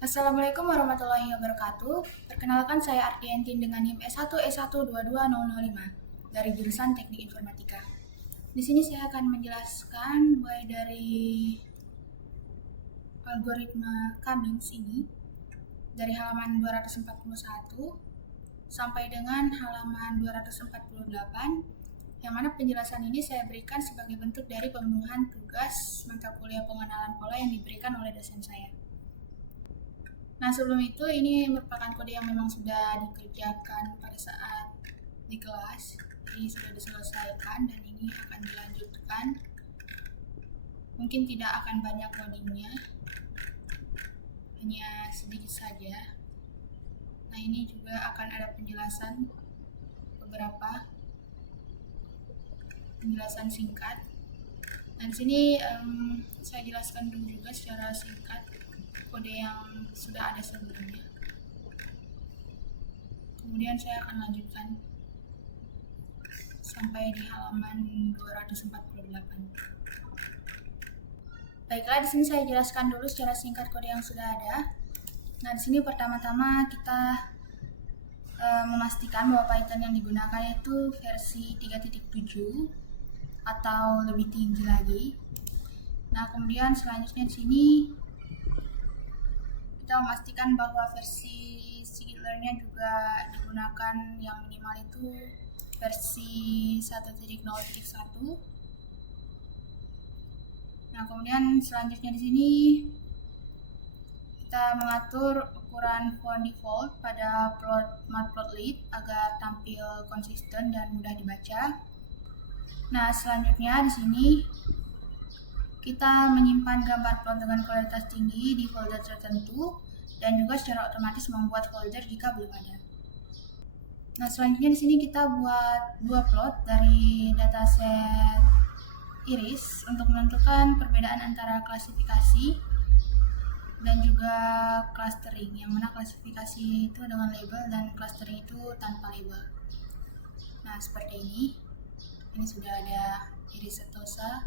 Assalamualaikum warahmatullahi wabarakatuh. Perkenalkan saya Ardiantin dengan NIM S1S1220005 dari jurusan Teknik Informatika. Di sini saya akan menjelaskan mulai dari algoritma Cummings ini dari halaman 241 sampai dengan halaman 248, yang mana penjelasan ini saya berikan sebagai bentuk dari pemenuhan tugas mata kuliah pengenalan pola yang diberikan oleh dosen saya. Nah, sebelum itu ini merupakan kode yang memang sudah dikerjakan pada saat di kelas. Ini sudah diselesaikan dan ini akan dilanjutkan. Mungkin tidak akan banyak codingnya, hanya sedikit saja. Nah, ini juga akan ada penjelasan beberapa penjelasan singkat. Dan di sini saya jelaskan dulu juga secara singkat kode yang sudah ada sebelumnya. Kemudian saya akan lanjutkan sampai di halaman 248. Baiklah, di sini saya jelaskan dulu secara singkat kode yang sudah ada. Nah, di sini pertama-tama kita memastikan bahwa Python yang digunakan itu versi 3.7 atau lebih tinggi lagi. Nah, kemudian selanjutnya di sini kita memastikan bahwa versi Scikit-learn-nya juga digunakan yang minimal itu versi 1.0.1. Nah, kemudian selanjutnya di sini kita mengatur ukuran font default pada matplotlib agar tampil konsisten dan mudah dibaca. Nah, selanjutnya di sini kita menyimpan gambar plot dengan kualitas tinggi di folder tertentu dan juga secara otomatis membuat folder jika belum ada. Nah, selanjutnya di sini kita buat dua plot dari dataset iris untuk menentukan perbedaan antara klasifikasi dan juga clustering, yang mana klasifikasi itu dengan label dan clustering itu tanpa label. Nah, seperti ini. Ini sudah ada iris setosa,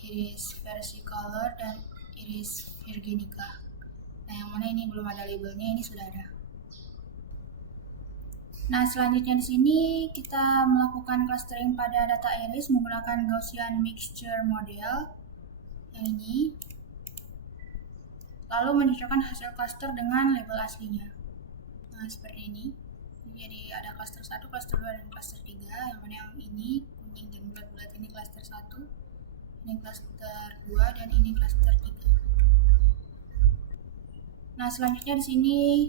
iris versicolor, dan iris virginica. Nah, yang mana ini belum ada labelnya, ini sudah ada. Nah, selanjutnya di sini kita melakukan clustering pada data iris menggunakan Gaussian mixture model yang ini. Lalu mencocokkan hasil cluster dengan label aslinya. Nah, seperti ini. Jadi ada cluster 1, cluster 2, dan cluster 3. Yang mana yang ini kuning dan bulat-bulat ini cluster 1. Ini cluster 2 dan ini cluster 3. Nah, selanjutnya di sini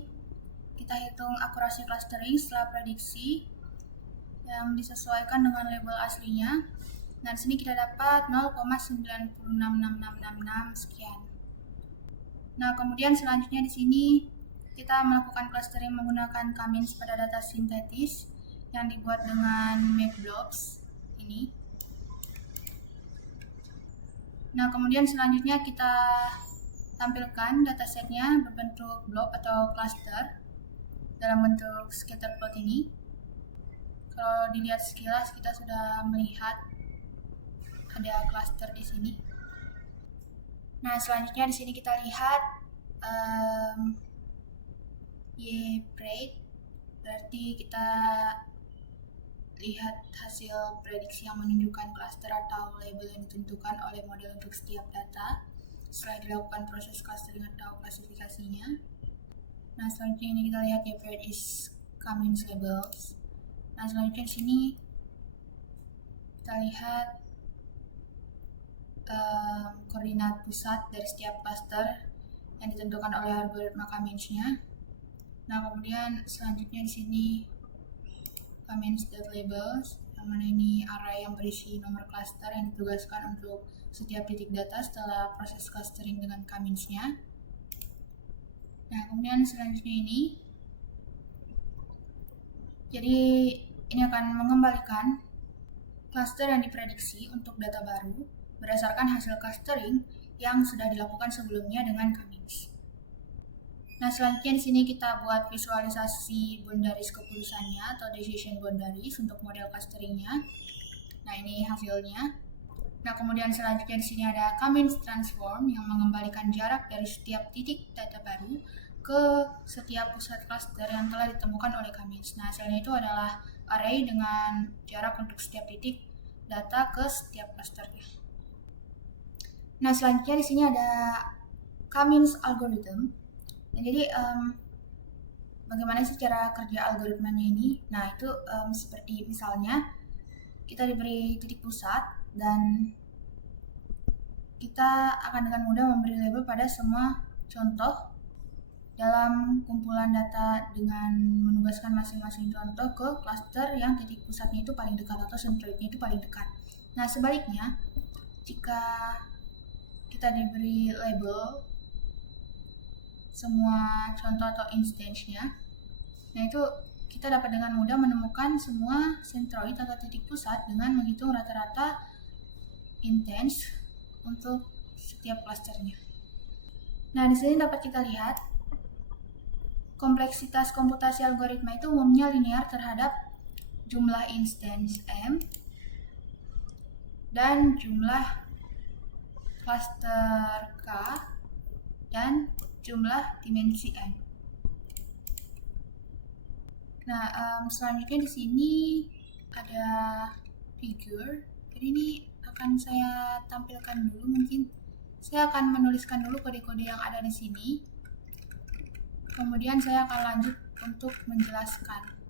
kita hitung akurasi clustering setelah prediksi yang disesuaikan dengan label aslinya. Nah, di sini kita dapat 0,966666 sekian. Nah, kemudian selanjutnya di sini kita melakukan clustering menggunakan Cummings pada data sintetis yang dibuat dengan MapBlocks ini. Nah, kemudian selanjutnya kita tampilkan datasetnya berbentuk blob atau cluster dalam bentuk scatter plot ini. Kalau dilihat sekilas kita sudah melihat ada cluster di sini. Nah, selanjutnya di sini kita lihat Y-Predict, berarti kita lihat hasil prediksi yang menunjukkan cluster atau label yang ditentukan oleh model untuk setiap data setelah dilakukan proses clustering atau klasifikasinya. Nah, selanjutnya ini kita lihat Y-Predict is Cummings labels. Nah, selanjutnya di sini kita lihat koordinat pusat dari setiap cluster yang ditentukan oleh algoritma Cummings-nya. Nah, kemudian selanjutnya di sini Cummings.labels, yang mana ini array yang berisi nomor cluster yang ditugaskan untuk setiap titik data setelah proses clustering dengan Cummings-nya. Nah, kemudian selanjutnya ini, jadi ini akan mengembalikan cluster yang diprediksi untuk data baru berdasarkan hasil clustering yang sudah dilakukan sebelumnya dengan Cummings. Nah, selanjutnya di sini kita buat visualisasi boundaries keputusannya atau decision boundaries untuk model clusteringnya. Nah, ini hasilnya. Nah, kemudian selanjutnya di sini ada Cummins transform yang mengembalikan jarak dari setiap titik data baru ke setiap pusat cluster yang telah ditemukan oleh Cummins. Nah, hasilnya itu adalah array dengan jarak untuk setiap titik data ke setiap clusternya. Nah, selanjutnya di sini ada Cummins algorithm. Nah, jadi bagaimana sih cara kerja algoritmanya ini? Nah, itu seperti misalnya kita diberi titik pusat dan kita akan dengan mudah memberi label pada semua contoh dalam kumpulan data dengan menugaskan masing-masing contoh ke cluster yang titik pusatnya itu paling dekat atau centroidnya itu paling dekat. Nah, sebaliknya, jika kita diberi label semua contoh atau instance-nya, nah itu kita dapat dengan mudah menemukan semua centroid atau titik pusat dengan menghitung rata-rata instance untuk setiap clusternya. Nah, di sini dapat kita lihat kompleksitas komputasi algoritma itu umumnya linear terhadap jumlah instance M dan jumlah cluster K dan jumlah dimensi N. Nah, selanjutnya di sini ada figure. Jadi ini akan saya tampilkan dulu, mungkin saya akan menuliskan dulu kode-kode yang ada di sini. Kemudian saya akan lanjut untuk menjelaskan.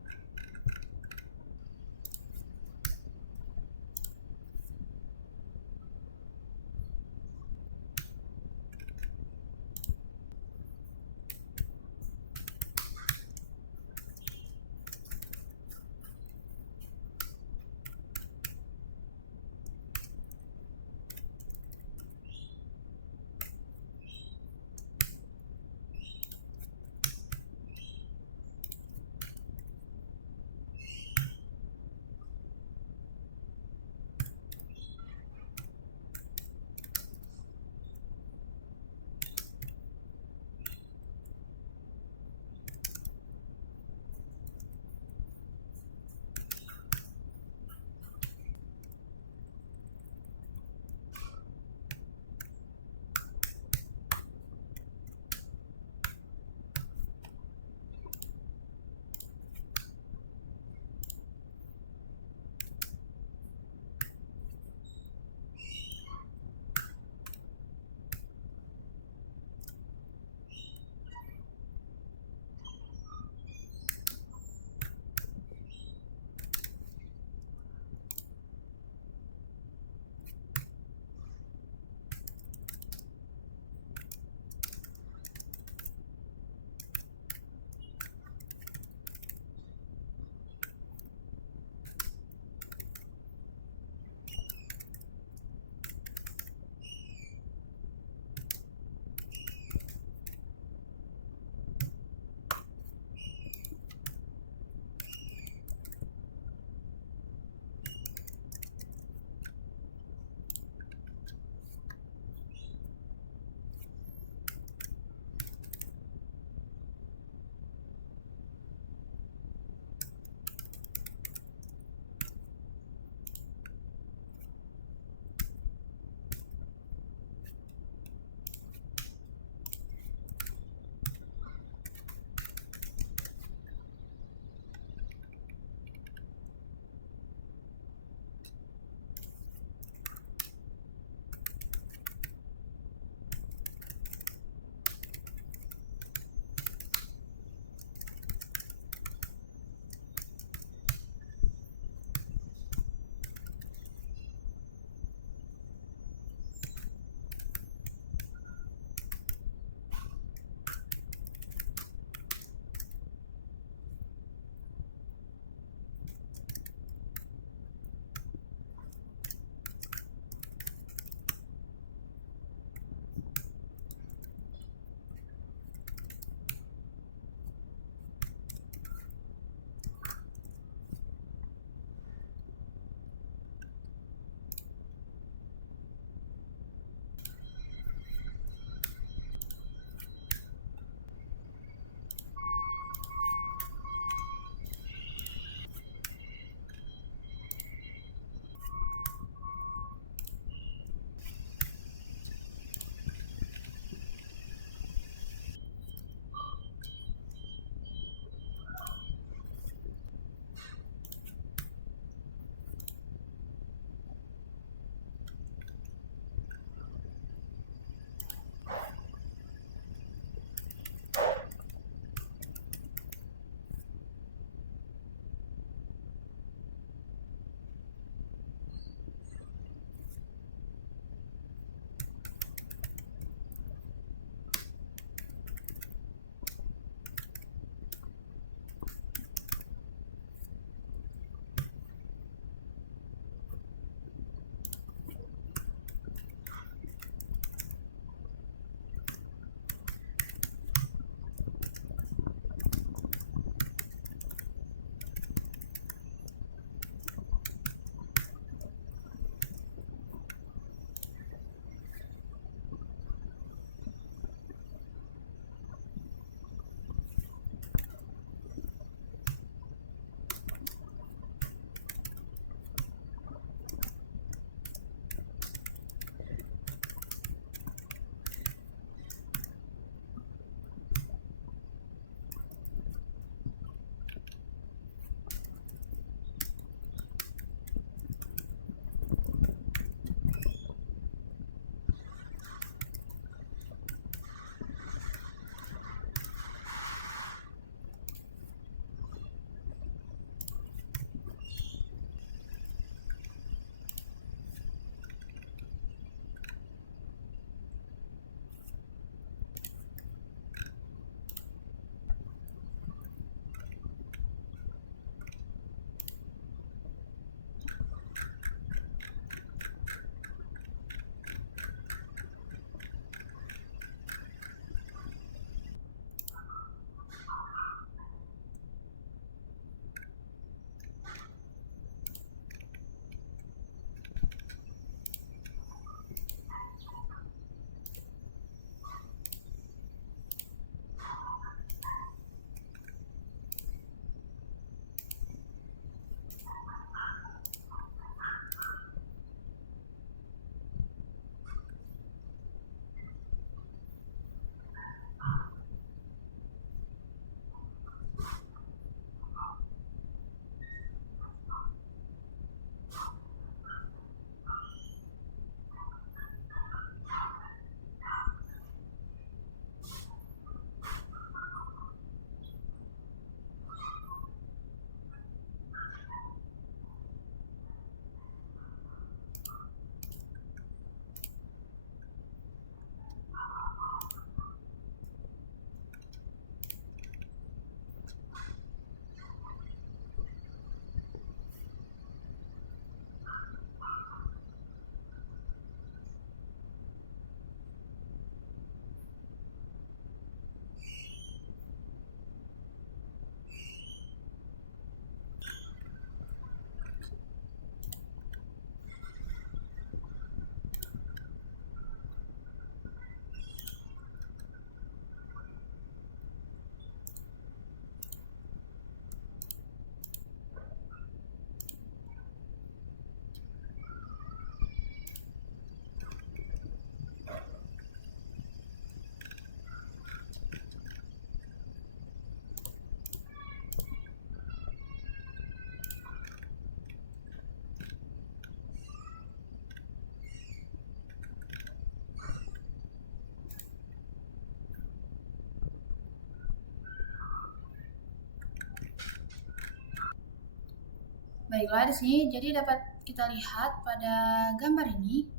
Baiklah, di sini jadi dapat kita lihat pada gambar ini,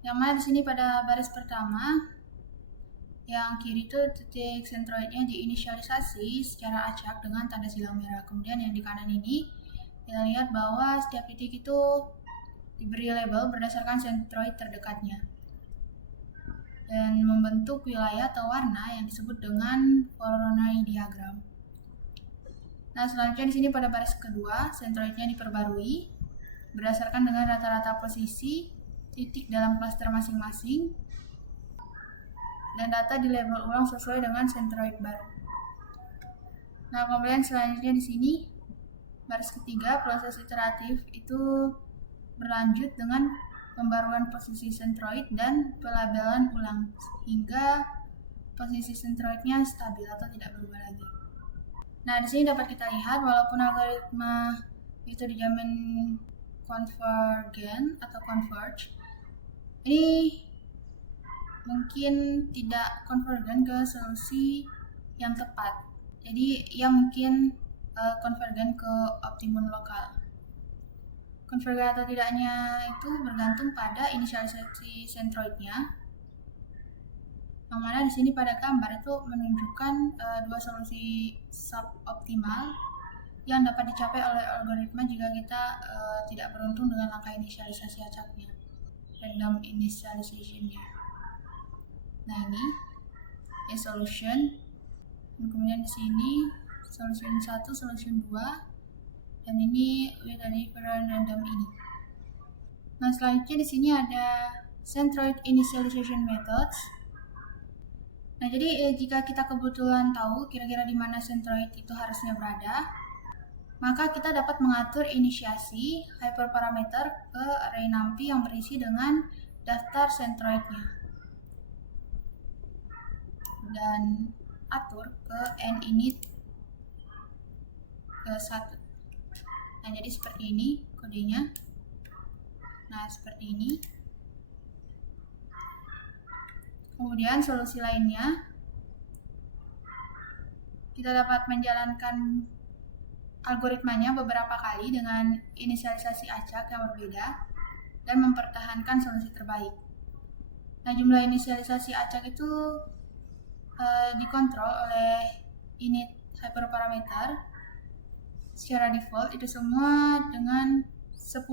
yang mana di sini pada baris pertama yang kiri itu titik sentroidnya diinisialisasi secara acak dengan tanda silang merah. Kemudian yang di kanan ini kita lihat bahwa setiap titik itu diberi label berdasarkan sentroid terdekatnya dan membentuk wilayah atau warna yang disebut dengan Voronoi diagram. Nah, selanjutnya di sini pada baris kedua sentroidnya diperbarui berdasarkan dengan rata-rata posisi titik dalam klaster masing-masing dan data di label ulang sesuai dengan sentroid baru. Nah, kemudian selanjutnya di sini baris ketiga, proses iteratif itu berlanjut dengan pembaruan posisi sentroid dan pelabelan ulang hingga posisi sentroidnya stabil atau tidak berubah lagi. Nah, di sini dapat kita lihat walaupun algoritma itu dijamin konvergen atau converge, ini mungkin tidak konvergen ke solusi yang tepat. Jadi ia mungkin konvergen ke optimum lokal. Konvergen atau tidaknya itu bergantung pada inisialisasi sentroidnya. Yang mana di sini pada gambar itu menunjukkan dua solusi suboptimal yang dapat dicapai oleh algoritma jika kita tidak beruntung dengan langkah inisialisasi acaknya, random initialization-nya. Nah, ini a solution, dan kemudian di sini solution 1, solution 2, dan ini with a different random ini. Nah, selanjutnya di sini ada centroid initialization methods. Nah, jadi jika kita kebetulan tahu kira-kira di mana centroid itu harusnya berada, maka kita dapat mengatur inisiasi hyperparameter ke array NumPy yang berisi dengan daftar centroidnya dan atur ke ninit ke 1. Nah, jadi seperti ini kodenya. Nah, seperti ini. Kemudian solusi lainnya, kita dapat menjalankan algoritmanya beberapa kali dengan inisialisasi acak yang berbeda dan mempertahankan solusi terbaik. Nah, jumlah inisialisasi acak itu dikontrol oleh init hyperparameter secara default itu semua dengan 10,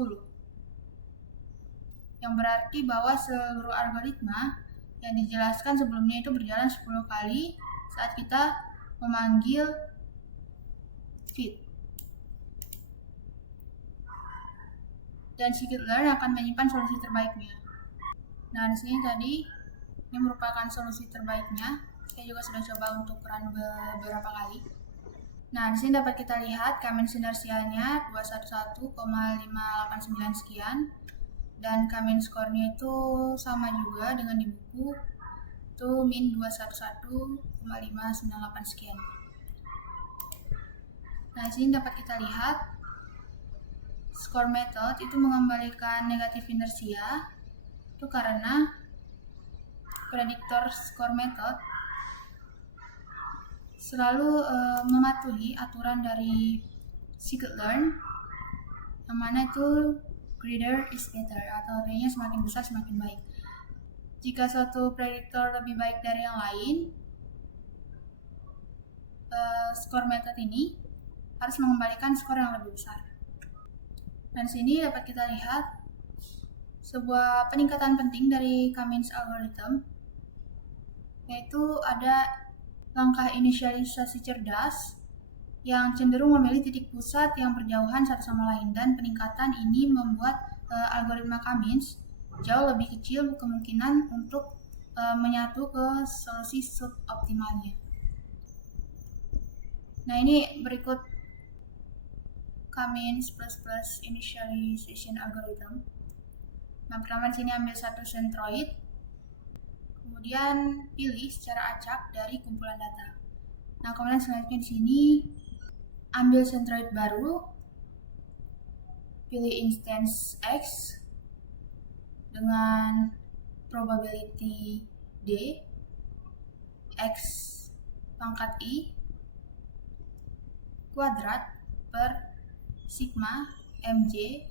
yang berarti bahwa seluruh algoritma yang dijelaskan sebelumnya itu berjalan 10 kali saat kita memanggil fit. Dan scikit-learn akan menyimpan solusi terbaiknya. Nah, di sini tadi ini merupakan solusi terbaiknya. Saya juga sudah coba untuk run beberapa kali. Nah, di sini dapat kita lihat K-means inersianya 211,589 sekian, dan K-means score-nya itu sama juga dengan di buku, itu min 211,598 sekian. Nah, di sini dapat kita lihat score method itu mengembalikan negatif inersia itu karena prediktor score method selalu mematuhi aturan dari scikit-learn, yang mana itu greater is better atau artinya semakin besar semakin baik. Jika suatu prediktor lebih baik dari yang lain, score method ini harus mengembalikan skor yang lebih besar. Dan sini dapat kita lihat sebuah peningkatan penting dari K-means algorithm, yaitu ada langkah inisialisasi cerdas yang cenderung memilih titik pusat yang berjauhan satu sama lain, dan peningkatan ini membuat algoritma K-means jauh lebih kecil kemungkinan untuk menyatu ke solusi suboptimalnya. Nah, ini berikut K-means plus initialization algorithm. Nah, pertama di sini ambil satu centroid, kemudian pilih secara acak dari kumpulan data. Nah, kemudian selanjutnya di sini ambil centroid baru, pilih instance X dengan probability D, X pangkat I kuadrat per sigma mj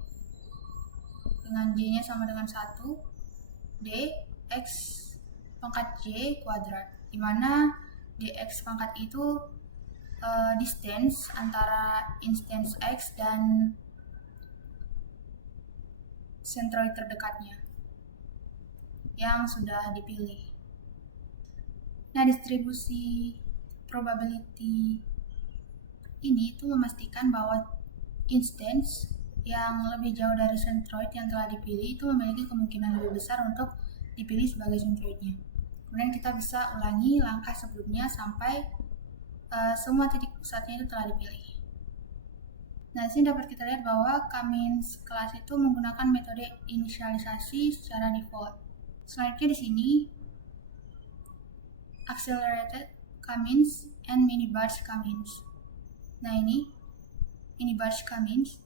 dengan j-nya sama dengan 1 d x pangkat j kuadrat, di mana dx pangkat itu distance antara instance x dan sentroid terdekatnya yang sudah dipilih. Nah, distribusi probability ini itu memastikan bahwa instance yang lebih jauh dari sentroid yang telah dipilih itu memiliki kemungkinan lebih besar untuk dipilih sebagai sentroidnya. Kemudian kita bisa ulangi langkah sebelumnya sampai semua titik pusatnya itu telah dipilih. Nah, di sini dapat kita lihat bahwa K-means kelas itu menggunakan metode inisialisasi secara default. Selanjutnya di sini accelerated K-means and mini batch K-means. Nah, ini mini batch K-means,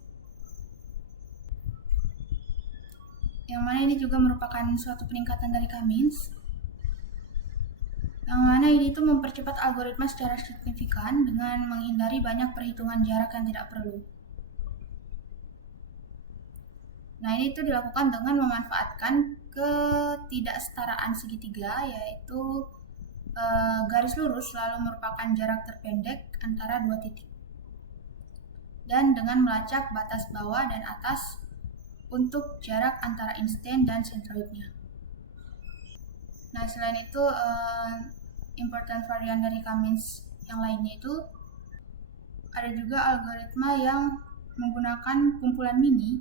yang mana ini juga merupakan suatu peningkatan dari K-means, yang mana ini itu mempercepat algoritma secara signifikan dengan menghindari banyak perhitungan jarak yang tidak perlu. Nah, ini itu dilakukan dengan memanfaatkan ketidaksetaraan segitiga, yaitu garis lurus selalu merupakan jarak terpendek antara dua titik, dan dengan melacak batas bawah dan atas untuk jarak antara instan dan sentroidnya. Nah, selain itu important varian dari K-means yang lainnya itu ada juga algoritma yang menggunakan kumpulan mini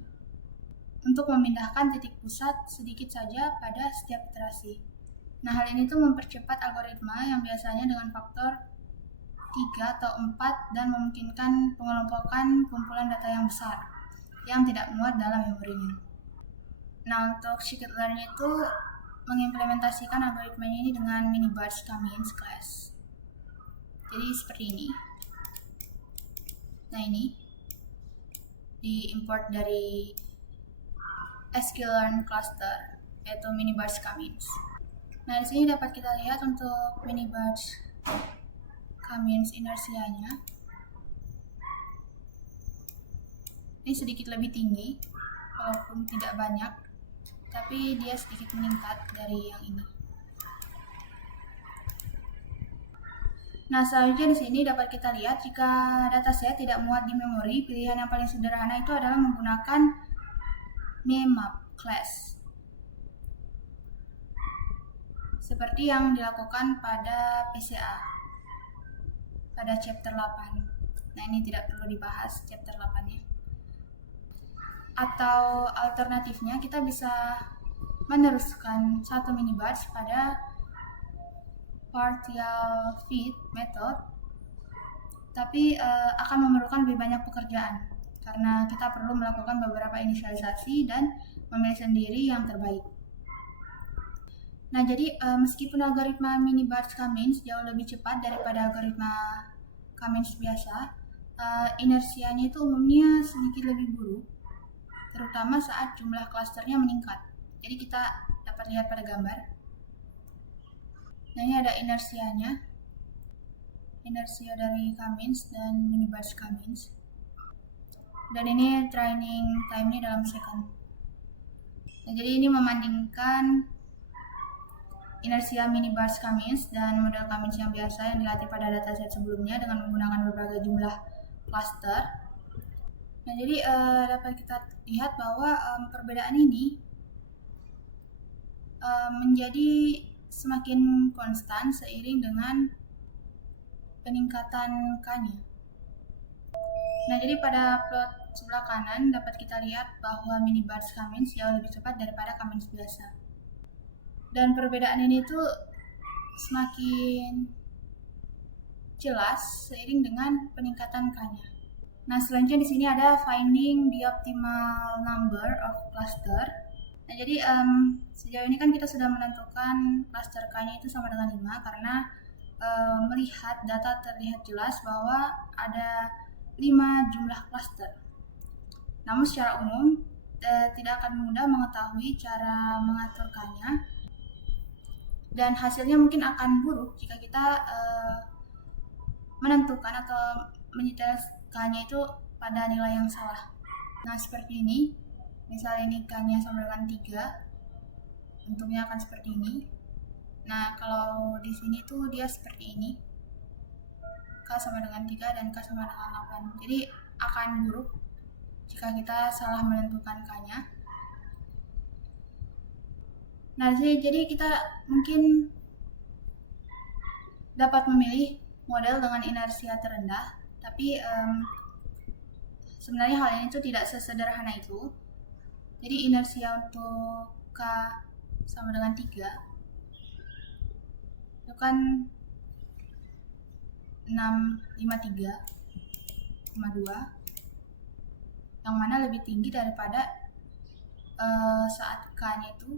untuk memindahkan titik pusat sedikit saja pada setiap iterasi. Nah, hal ini tuh mempercepat algoritma yang biasanya dengan faktor 3 atau 4 dan memungkinkan pengelompokan kumpulan data yang besar yang tidak muat dalam memorinya. Nah, untuk scikit-learn itu mengimplementasikan algoritmanya ini dengan mini batch K-means class. Jadi seperti ini. Nah, ini diimport dari sklearn cluster, yaitu mini batch K-means. Nah, di sini dapat kita lihat untuk mini batch K-means inersianya. Ini sedikit lebih tinggi, walaupun tidak banyak, tapi dia sedikit meningkat dari yang ini. Nah, selanjutnya di sini dapat kita lihat jika dataset tidak muat di memori, pilihan yang paling sederhana itu adalah menggunakan memap class, seperti yang dilakukan pada PCA pada chapter 8. Nah, ini tidak perlu dibahas chapter 8-nya. Atau alternatifnya kita bisa meneruskan satu mini batch pada partial fit method, tapi akan memerlukan lebih banyak pekerjaan karena kita perlu melakukan beberapa inisialisasi dan memilih sendiri yang terbaik. Nah, jadi meskipun algoritma mini batch K-means jauh lebih cepat daripada algoritma K-means biasa, inersianya itu umumnya sedikit lebih buruk, terutama saat jumlah klasternya meningkat. Jadi kita dapat lihat pada gambar. Nah, ini ada inersianya, inersia dari K-means dan mini batch K-means. Dan ini training time-nya dalam second. Nah, jadi ini membandingkan inersia mini batch K-means dan model K-means yang biasa yang dilatih pada dataset sebelumnya dengan menggunakan berbagai jumlah cluster. Nah, jadi dapat kita lihat bahwa perbedaan ini menjadi semakin konstan seiring dengan peningkatan K-nya. Nah, jadi pada plot sebelah kanan dapat kita lihat bahwa mini batch K-means jauh lebih cepat daripada K-means biasa. Dan perbedaan ini tuh semakin jelas seiring dengan peningkatan K-nya. Nah, selanjutnya di sini ada finding the optimal number of cluster. Nah, jadi sejauh ini kan kita sudah menentukan cluster K-nya itu sama dengan 5 karena melihat data terlihat jelas bahwa ada 5 jumlah cluster. Namun secara umum tidak akan mudah mengetahui cara mengatur K-nya dan hasilnya mungkin akan buruk jika kita menentukan atau menyetel K-nya itu pada nilai yang salah. Nah, seperti ini. Misalnya ini K-nya sama dengan 3, bentuknya akan seperti ini. Nah, kalau di sini tuh dia seperti ini. K sama dengan 3 dan K sama dengan 8. Jadi akan buruk jika kita salah menentukan K-nya. Nah, jadi kita mungkin dapat memilih model dengan inersia terendah, tapi sebenarnya hal ini tuh tidak sesederhana itu. Jadi inersia untuk K sama dengan 3 itu kan 653,2, yang mana lebih tinggi daripada saat K-nya itu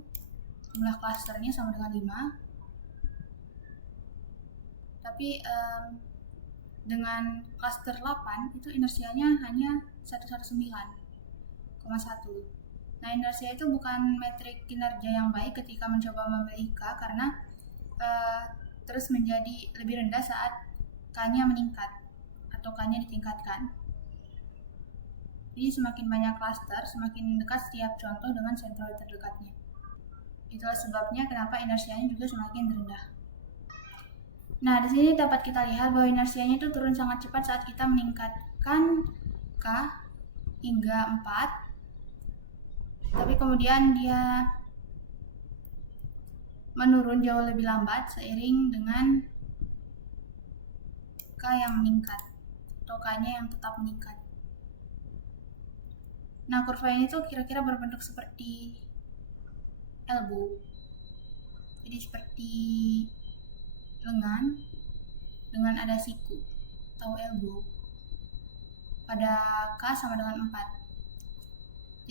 jumlah klasternya sama dengan 5, tapi dengan klaster 8 itu inersianya hanya 119,1. Nah, inersia itu bukan metrik kinerja yang baik ketika mencoba memilih K, karena terus menjadi lebih rendah saat K-nya meningkat atau K-nya ditingkatkan. Jadi semakin banyak klaster, semakin dekat setiap contoh dengan sentroid terdekatnya. Itulah sebabnya kenapa inersianya juga semakin rendah. Nah, di sini dapat kita lihat bahwa inersianya itu turun sangat cepat saat kita meningkatkan K hingga 4. Tapi kemudian dia menurun jauh lebih lambat seiring dengan K yang meningkat atau K-nya yang tetap meningkat. Nah, kurva ini tuh kira-kira berbentuk seperti elbow. Jadi seperti lengan dengan ada siku atau elbow pada K sama dengan 4.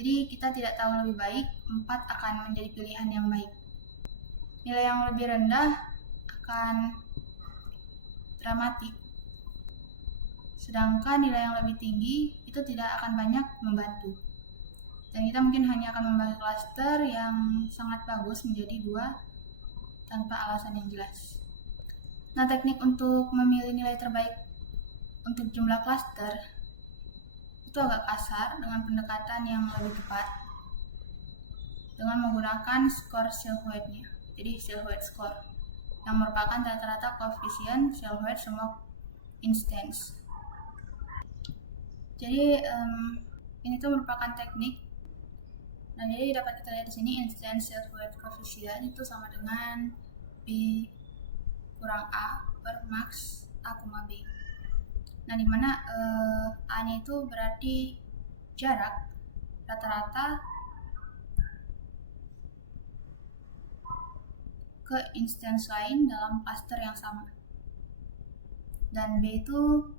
Jadi kita tidak tahu lebih baik, 4 akan menjadi pilihan yang baik. Nilai yang lebih rendah akan dramatik, sedangkan nilai yang lebih tinggi itu tidak akan banyak membantu. Dan kita mungkin hanya akan membagi klaster yang sangat bagus menjadi 2 tanpa alasan yang jelas. Nah, teknik untuk memilih nilai terbaik untuk jumlah klaster itu agak kasar dengan pendekatan yang lebih tepat dengan menggunakan skor Silhouette-nya. Jadi Silhouette score yang merupakan rata-rata koefisien Silhouette semua instance. Jadi ini tuh merupakan teknik. Nah, jadi dapat kita lihat di sini instance Silhouette coefficient itu sama dengan B kurang A per max A, B. Nah, dimana A-nya itu berarti jarak rata-rata ke instance lain dalam cluster yang sama. Dan B itu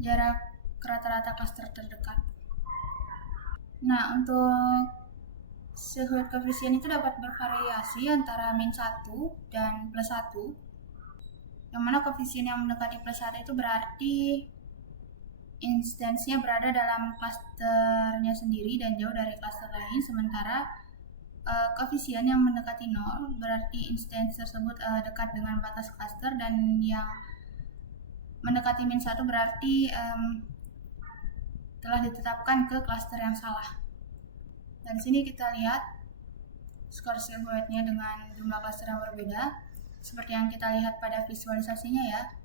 jarak rata-rata cluster terdekat. Nah, untuk Silhouette coefficient itu dapat bervariasi antara -1 dan +1. Yang mana koefisien yang mendekati +1 itu berarti instansinya berada dalam klasternya sendiri dan jauh dari klaster lain, sementara koefisien yang mendekati 0 berarti instansi tersebut dekat dengan batas klaster, dan yang mendekati -1 berarti telah ditetapkan ke klaster yang salah. Dan sini kita lihat skor Silhouette-nya dengan jumlah klaster yang berbeda, seperti yang kita lihat pada visualisasinya ya.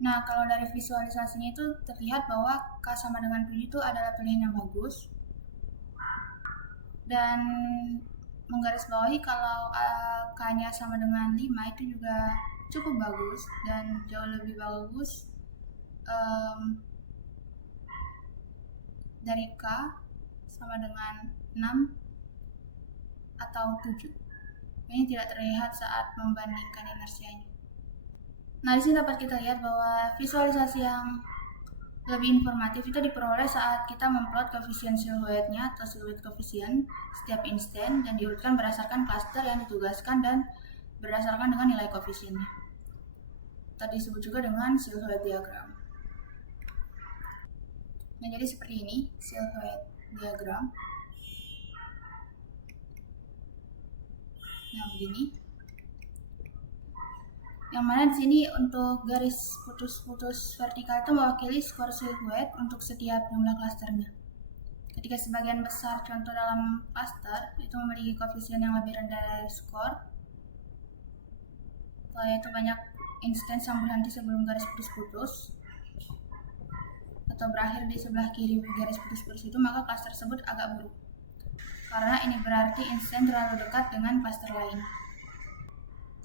Nah, kalau dari visualisasinya itu terlihat bahwa K sama dengan 7 itu adalah pilihan yang bagus. Dan menggarisbawahi kalau K-nya sama dengan 5 itu juga cukup bagus dan jauh lebih bagus dari K sama dengan 6 atau 7. Ini tidak terlihat saat membandingkan inersianya. Nah, di sini dapat kita lihat bahwa visualisasi yang lebih informatif itu diperoleh saat kita memplot koefisien Silhouette-nya atau Silhouette coefficient setiap instan dan diurutkan berdasarkan klaster yang ditugaskan dan berdasarkan dengan nilai koefisiennya. Tadi disebut juga dengan Silhouette diagram. Nah, jadi seperti ini Silhouette diagram. Nah, begini. Yang mana di sini untuk garis putus-putus vertikal itu mewakili skor silhouette untuk setiap jumlah klasternya. Ketika sebagian besar contoh dalam klaster itu memiliki koefisien yang lebih rendah dari skor, yaitu banyak instance yang berhenti sebelum garis putus-putus atau berakhir di sebelah kiri garis putus-putus itu, maka klaster tersebut agak buruk. Karena ini berarti instance terlalu dekat dengan klaster lain.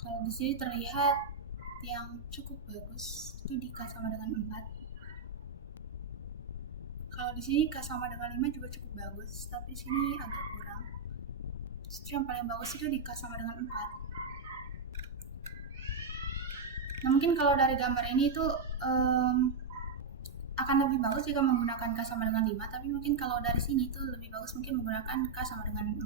Kalau di sini terlihat yang cukup bagus itu di K sama dengan 4. Kalau di sini K sama dengan 5 juga cukup bagus, tapi di sini agak kurang. Justru yang paling bagus itu di K sama dengan 4. Nah, mungkin kalau dari gambar ini itu akan lebih bagus jika menggunakan K sama dengan 5, tapi mungkin kalau dari sini itu lebih bagus mungkin menggunakan K sama dengan 4.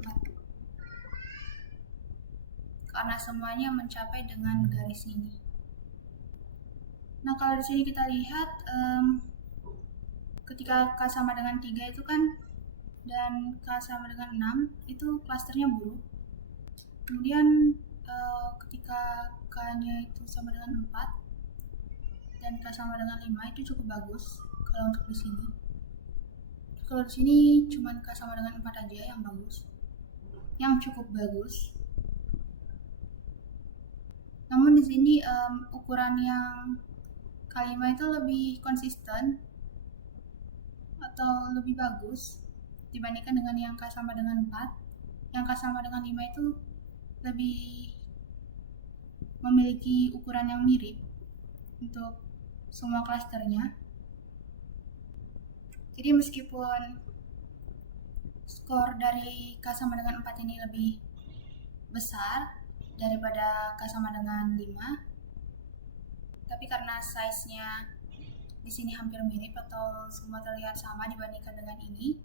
Karena semuanya mencapai dengan garis ini. Nah, kalau di sini kita lihat ketika K sama dengan 3 itu kan dan K sama dengan 6 itu klasternya buruk. Kemudian ketika K-nya itu sama dengan 4 dan K sama dengan 5 itu cukup bagus kalau untuk di sini. Kalau di sini cuma K sama dengan 4 aja yang bagus, yang cukup bagus. Namun di sini ukuran yang K5 itu lebih konsisten atau lebih bagus dibandingkan dengan yang K sama dengan 4. Yang K sama dengan 5 itu lebih memiliki ukuran yang mirip untuk semua klasternya. Jadi meskipun skor dari K sama dengan 4 ini lebih besar daripada K sama dengan 5, tapi karena size-nya di sini hampir mirip atau semua terlihat sama dibandingkan dengan ini,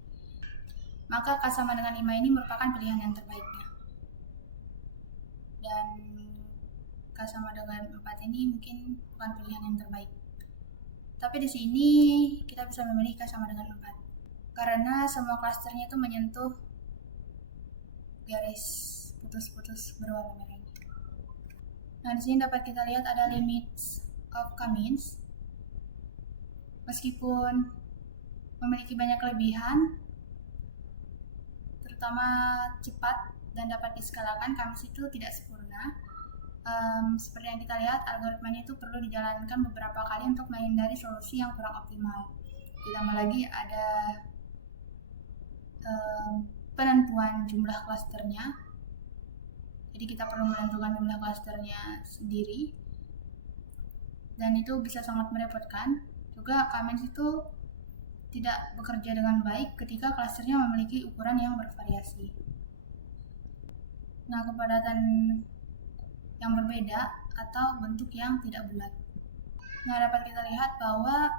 maka K sama dengan 5 ini merupakan pilihan yang terbaiknya. Dan K sama dengan 4 ini mungkin bukan pilihan yang terbaik. Tapi di sini kita bisa memilih K sama dengan 4 karena semua klasternya itu menyentuh garis putus-putus berwarna merah. Nah, di sini dapat kita lihat ada limits of K-means. Meskipun memiliki banyak kelebihan, terutama cepat dan dapat diskalakan, K-means itu tidak sempurna. Seperti yang kita lihat, algoritmanya itu perlu dijalankan beberapa kali untuk menghindari solusi yang kurang optimal. Ditambah lagi ada penentuan jumlah klasternya. Jadi kita perlu menentukan jumlah klasternya sendiri, dan itu bisa sangat merepotkan. Juga K-means itu tidak bekerja dengan baik ketika klasternya memiliki ukuran yang bervariasi. Nah, kepadatan yang berbeda atau bentuk yang tidak bulat. Nah, dapat kita lihat bahwa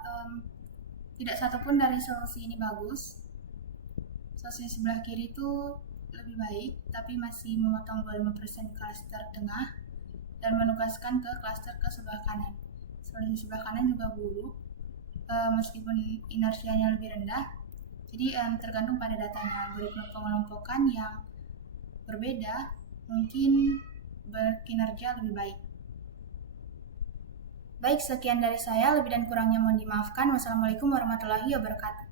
tidak satupun dari solusi ini bagus. Solusi sebelah kiri itu lebih baik, tapi masih memotong 25% klaster tengah dan menugaskan ke klaster ke sebelah kanan. Solusi sebelah kanan juga buruk, meskipun inersianya lebih rendah. Jadi tergantung pada datanya. Algoritma pengelompokan yang berbeda mungkin berkinerja lebih baik. Baik, sekian dari saya. Lebih dan kurangnya mohon dimaafkan. Wassalamualaikum warahmatullahi wabarakatuh.